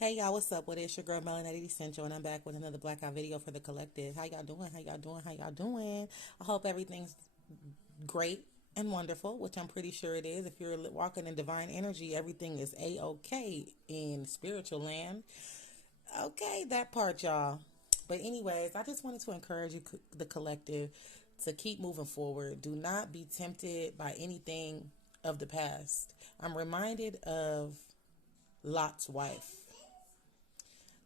Hey y'all, what's up? What is your girl Melanated Essential, and I'm back with another Blackout video for the collective. How y'all doing? How y'all doing? How y'all doing? I hope everything's great and wonderful, which I'm pretty sure it is. If you're walking in divine energy, everything is a-okay in spiritual land. Okay, that part, y'all. But anyways, I just wanted to encourage you, the collective, to keep moving forward. Do not be tempted by anything of the past. I'm reminded of Lot's wife.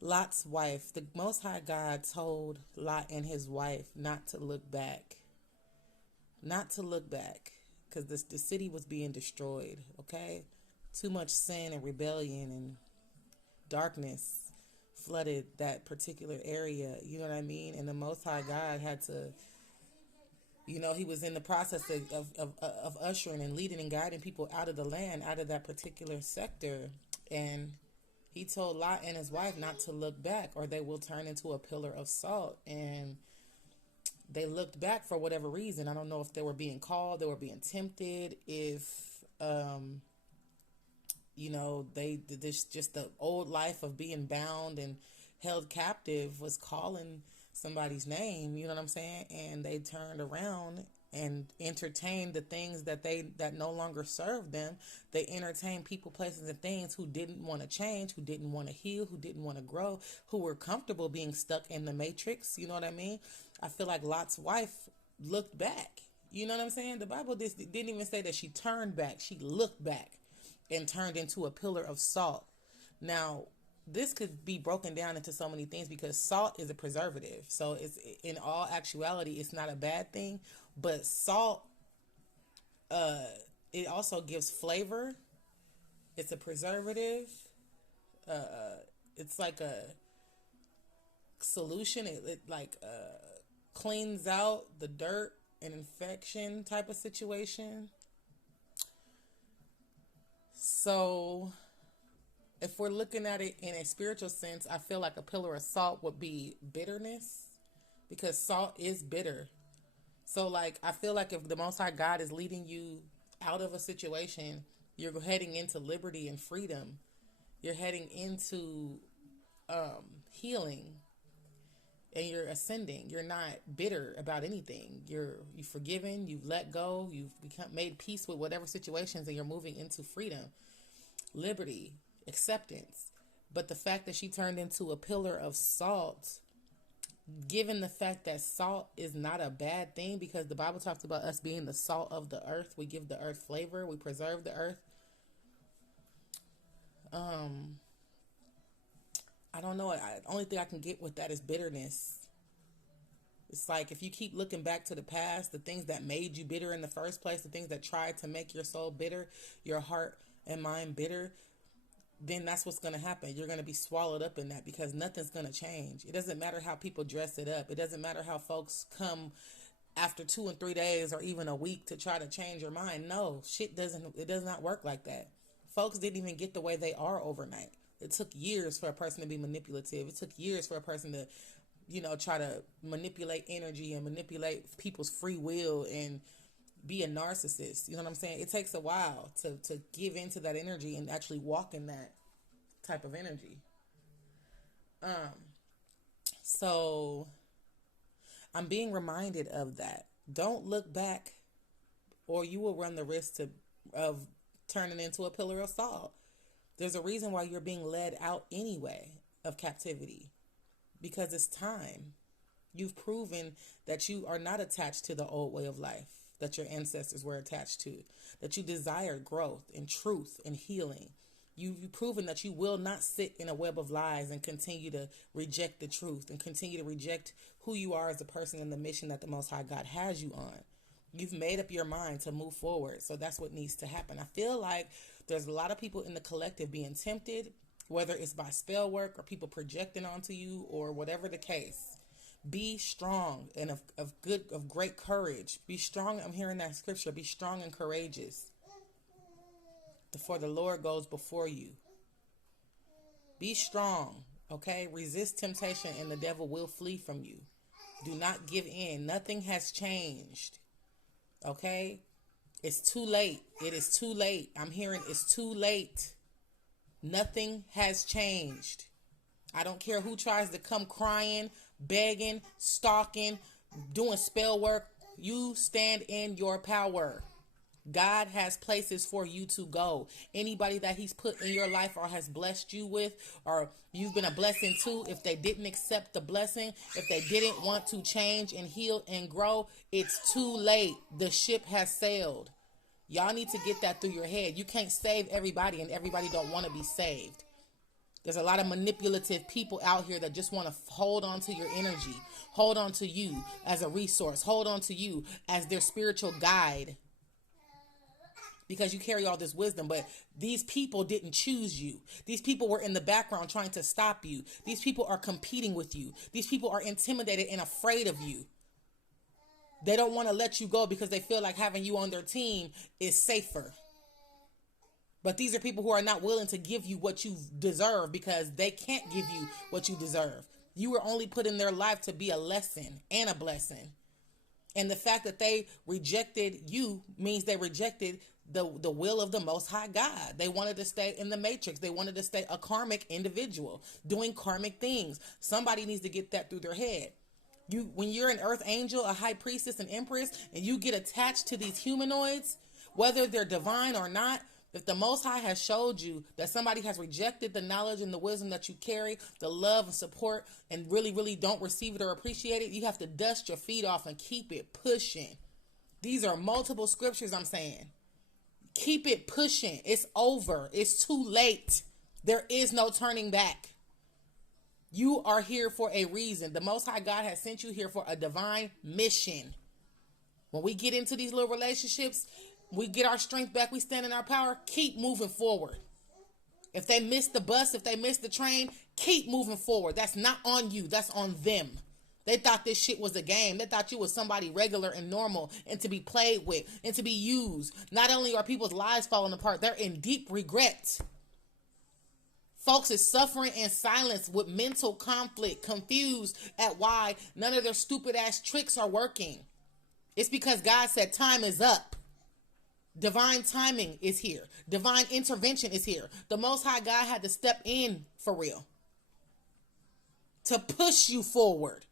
Lot's wife, the Most High God told Lot and his wife not to look back. Not to look back. Because the city was being destroyed, okay? Too much sin and rebellion and darkness flooded that particular area. You know what I mean? And the Most High God had to, he was in the process of ushering and leading and guiding people out of the land, out of that particular sector. And he told Lot and his wife not to look back or they will turn into a pillar of salt. And they looked back for whatever reason. I don't know if they were being called, they were being tempted, if, they this just the old life of being bound and held captive was calling somebody's name, you know what I'm saying? And they turned around and entertained the things that no longer served them. They entertained people, places, and things who didn't want to change, who didn't want to heal, who didn't want to grow, who were comfortable being stuck in the matrix. You know what I mean? I feel like Lot's wife looked back. You know what I'm saying? The Bible didn't even say that she turned back. She looked back and turned into a pillar of salt. Now, this could be broken down into so many things because salt is a preservative. So it's, in all actuality, it's not a bad thing, but salt, it also gives flavor. It's a preservative. It's like a solution. It like cleans out the dirt and infection type of situation. So if we're looking at it in a spiritual sense, I feel like a pillar of salt would be bitterness, because salt is bitter. So like, I feel like if the Most High God is leading you out of a situation, you're heading into liberty and freedom. You're heading into healing, and you're ascending. You're not bitter about anything. You've forgiven, you've let go, you've made peace with whatever situations, and you're moving into freedom, liberty, acceptance. But the fact that she turned into a pillar of salt, given the fact that salt is not a bad thing, because the Bible talks about us being the salt of the earth. We give the earth flavor. We preserve the earth. I don't know. The only thing I can get with that is bitterness. It's like, if you keep looking back to the past, the things that made you bitter in the first place, the things that tried to make your soul bitter, your heart and mind bitter, then that's what's going to happen. You're going to be swallowed up in that, because nothing's going to change. It doesn't matter how people dress it up. It doesn't matter how folks come after 2 and 3 days or even a week to try to change your mind. No, it does not work like that. Folks didn't even get the way they are overnight. It took years for a person to be manipulative. It took years for a person to, try to manipulate energy and manipulate people's free will and be a narcissist. You know what I'm saying? It takes a while to give into that energy and actually walk in that type of energy. So I'm being reminded of that. Don't look back, or you will run the risk of turning into a pillar of salt. There's a reason why you're being led out anyway of captivity, because it's time. You've proven that you are not attached to the old way of life that your ancestors were attached to, that you desire growth and truth and healing. You've proven that you will not sit in a web of lies and continue to reject the truth and continue to reject who you are as a person and the mission that the Most High God has you on. You've made up your mind to move forward. So that's what needs to happen. I feel like there's a lot of people in the collective being tempted, whether it's by spell work or people projecting onto you or whatever the case. Be strong and of great courage. Be strong. I'm hearing that scripture. Be strong and courageous, for the Lord goes before you. Be strong, okay? Resist temptation and the devil will flee from you. Do not give in. Nothing has changed, okay? It's too late. It is too late. I'm hearing it's too late. Nothing has changed. I don't care who tries to come crying, begging, stalking, doing spell work. You stand in your power. God has places for you to go. Anybody that he's put in your life or has blessed you with, or you've been a blessing to, if they didn't accept the blessing, if they didn't want to change and heal and grow, it's too late. The ship has sailed. Y'all need to get that through your head. You can't save everybody, and everybody don't want to be saved. There's a lot of manipulative people out here that just want to hold on to your energy, hold on to you as a resource, hold on to you as their spiritual guide, because you carry all this wisdom. But these people didn't choose you. These people were in the background trying to stop you. These people are competing with you. These people are intimidated and afraid of you. They don't want to let you go because they feel like having you on their team is safer. But these are people who are not willing to give you what you deserve because they can't give you what you deserve. You were only put in their life to be a lesson and a blessing. And the fact that they rejected you means they rejected the will of the Most High God. They wanted to stay in the matrix. They wanted to stay a karmic individual doing karmic things. Somebody needs to get that through their head. When you're an earth angel, a high priestess, an empress, and you get attached to these humanoids, whether they're divine or not, if the Most High has showed you that somebody has rejected the knowledge and the wisdom that you carry, the love and support, and really, really don't receive it or appreciate it, you have to dust your feet off and keep it pushing. These are multiple scriptures I'm saying. Keep it pushing. It's over. It's too late. There is no turning back. You are here for a reason. The Most High God has sent you here for a divine mission. When we get into these little relationships, we get our strength back, we stand in our power, keep moving forward. If they miss the bus, if they miss the train, keep moving forward. That's not on you. That's on them. They thought this shit was a game. They thought you was somebody regular and normal and to be played with and to be used. Not only are people's lives falling apart, they're in deep regret. Folks is suffering in silence with mental conflict, confused at why none of their stupid ass tricks are working. It's because God said time is up. Divine timing is here. Divine intervention is here. The Most High God had to step in for real to push you forward.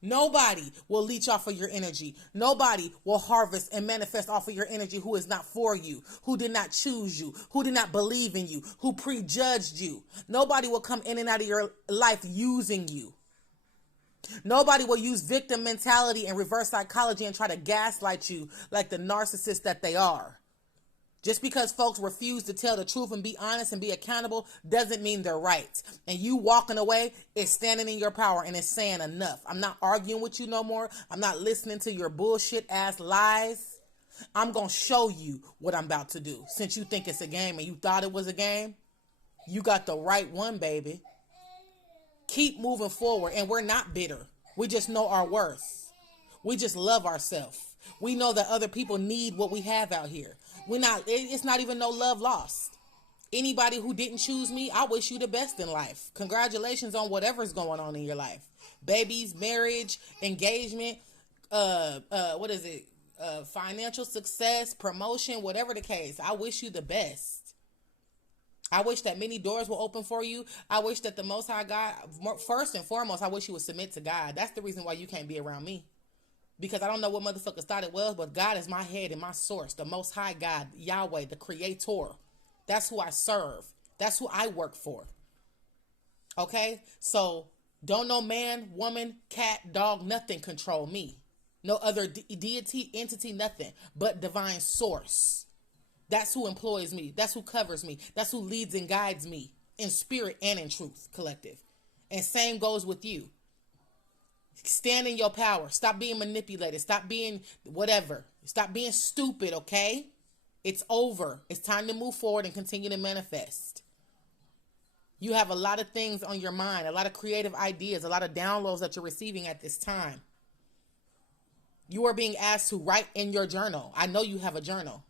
Nobody will leech off of your energy. Nobody will harvest and manifest off of your energy who is not for you, who did not choose you, who did not believe in you, who prejudged you. Nobody will come in and out of your life using you. Nobody will use victim mentality and reverse psychology and try to gaslight you like the narcissist that they are. Just because folks refuse to tell the truth and be honest and be accountable doesn't mean they're right. And you walking away is standing in your power and it's saying enough. I'm not arguing with you no more. I'm not listening to your bullshit ass lies. I'm going to show you what I'm about to do. Since you think it's a game and you thought it was a game, you got the right one, baby. Keep moving forward. And we're not bitter. We just know our worth. We just love ourselves. We know that other people need what we have out here. It's not even no love lost. Anybody who didn't choose me, I wish you the best in life. Congratulations on whatever's going on in your life. Babies, marriage, engagement, financial success, promotion, whatever the case. I wish you the best. I wish that many doors will open for you. I wish that the Most High God, first and foremost, I wish you would submit to God. That's the reason why you can't be around me. Because I don't know what motherfuckers thought it was, but God is my head and my source. The Most High God, Yahweh, the Creator. That's who I serve. That's who I work for. Okay? So, don't no man, woman, cat, dog, nothing control me. No other deity, entity, nothing. But divine source. That's who employs me. That's who covers me. That's who leads and guides me. In spirit and in truth, collective. And same goes with you. Stand in your power. Stop being manipulated. Stop being whatever. Stop being stupid, okay? It's over. It's time to move forward and continue to manifest. You have a lot of things on your mind, a lot of creative ideas, a lot of downloads that you're receiving at this time. You are being asked to write in your journal. I know you have a journal.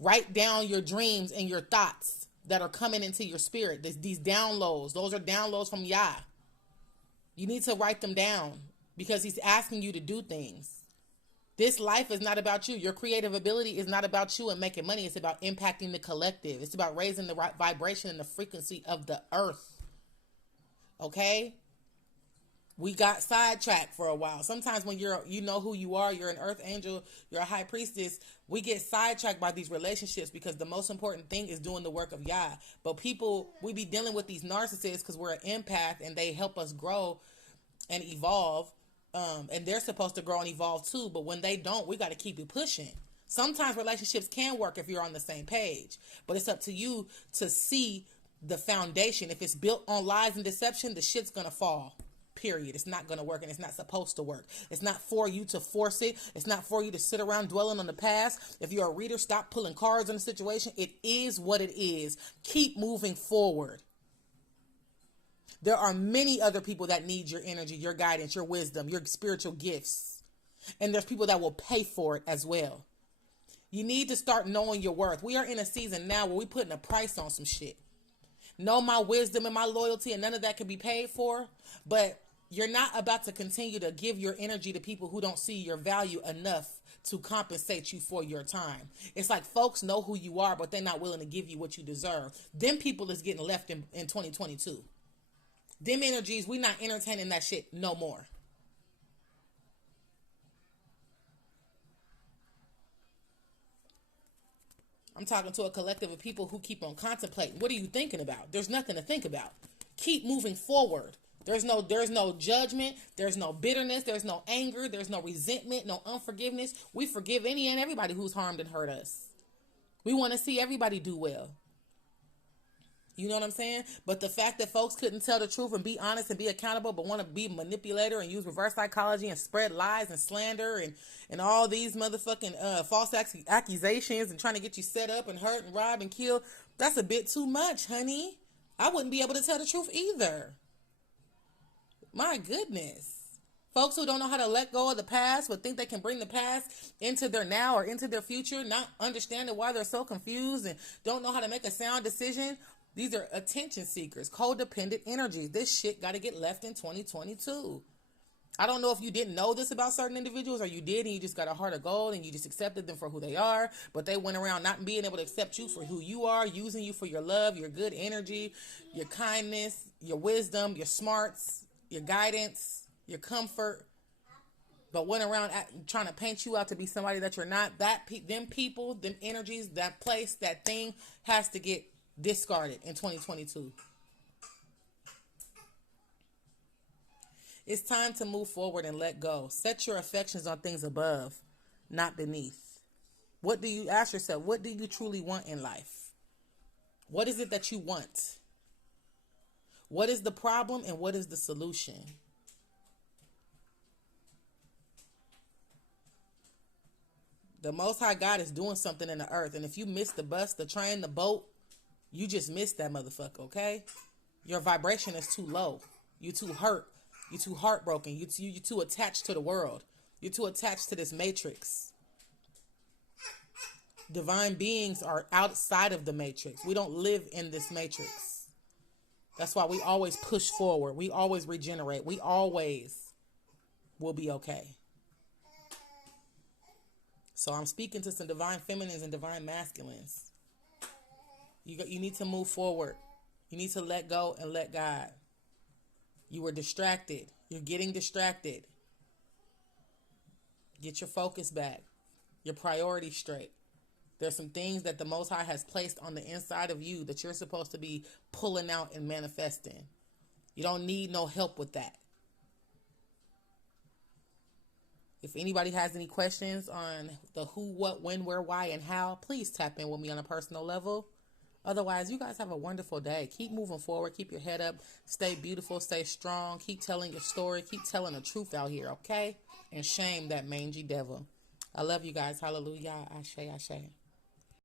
Write down your dreams and your thoughts that are coming into your spirit. These downloads, those are downloads from Yah. You need to write them down because he's asking you to do things. This life is not about you. Your creative ability is not about you and making money. It's about impacting the collective. It's about raising the right vibration and the frequency of the earth. Okay? We got sidetracked for a while. Sometimes when you know who you are, you're an earth angel, you're a high priestess, we get sidetracked by these relationships because the most important thing is doing the work of Yah. But people, we be dealing with these narcissists because we're an empath and they help us grow and evolve. And they're supposed to grow and evolve too. But when they don't, we got to keep it pushing. Sometimes relationships can work if you're on the same page. But it's up to you to see the foundation. If it's built on lies and deception, the shit's going to fall. Period. It's not going to work and it's not supposed to work. It's not for you to force it. It's not for you to sit around dwelling on the past. If you're a reader, stop pulling cards on the situation. It is what it is. Keep moving forward. There are many other people that need your energy, your guidance, your wisdom, your spiritual gifts. And there's people that will pay for it as well. You need to start knowing your worth. We are in a season now where we're putting a price on some shit. Know my wisdom and my loyalty, and none of that can be paid for. But you're not about to continue to give your energy to people who don't see your value enough to compensate you for your time. It's like folks know who you are, but they're not willing to give you what you deserve. Them people is getting left in 2022. Them energies, we not entertaining that shit no more. I'm talking to a collective of people who keep on contemplating. What are you thinking about? There's nothing to think about. Keep moving forward. There's no judgment. There's no bitterness. There's no anger. There's no resentment, no unforgiveness. We forgive any and everybody who's harmed and hurt us. We want to see everybody do well. You know what I'm saying? But the fact that folks couldn't tell the truth and be honest and be accountable, but want to be manipulator and use reverse psychology and spread lies and slander and all these motherfucking false accusations and trying to get you set up and hurt and rob and kill, that's a bit too much, honey. I wouldn't be able to tell the truth either. My goodness. Folks who don't know how to let go of the past but think they can bring the past into their now or into their future, not understanding why they're so confused and don't know how to make a sound decision. These are attention seekers, codependent energies. This shit got to get left in 2022. I don't know if you didn't know this about certain individuals or you did and you just got a heart of gold and you just accepted them for who they are, but they went around not being able to accept you for who you are, using you for your love, your good energy, your kindness, your wisdom, your smarts, your guidance, your comfort, but went around trying to paint you out to be somebody that you're not. Them people, them energies, that place, that thing has to get discarded in 2022. It's time to move forward and let go. Set your affections on things above, not beneath. What do you ask yourself? What do you truly want in life? What is it that you want? What is the problem and what is the solution? The Most High God is doing something in the earth. And if you miss the bus, the train, the boat, you just missed that motherfucker, okay? Your vibration is too low. You're too hurt. You're too heartbroken. You're too attached to the world. You're too attached to this matrix. Divine beings are outside of the matrix. We don't live in this matrix. That's why we always push forward. We always regenerate. We always will be okay. So I'm speaking to some divine feminines and divine masculines. You need to move forward. You need to let go and let God. You were distracted. You're getting distracted. Get your focus back. Your priorities straight. There's some things that the Most High has placed on the inside of you that you're supposed to be pulling out and manifesting. You don't need no help with that. If anybody has any questions on the who, what, when, where, why, and how, please tap in with me on a personal level. Otherwise, you guys have a wonderful day. Keep moving forward. Keep your head up. Stay beautiful. Stay strong. Keep telling your story. Keep telling the truth out here, okay? And shame that mangy devil. I love you guys. Hallelujah. Ashe, ashe.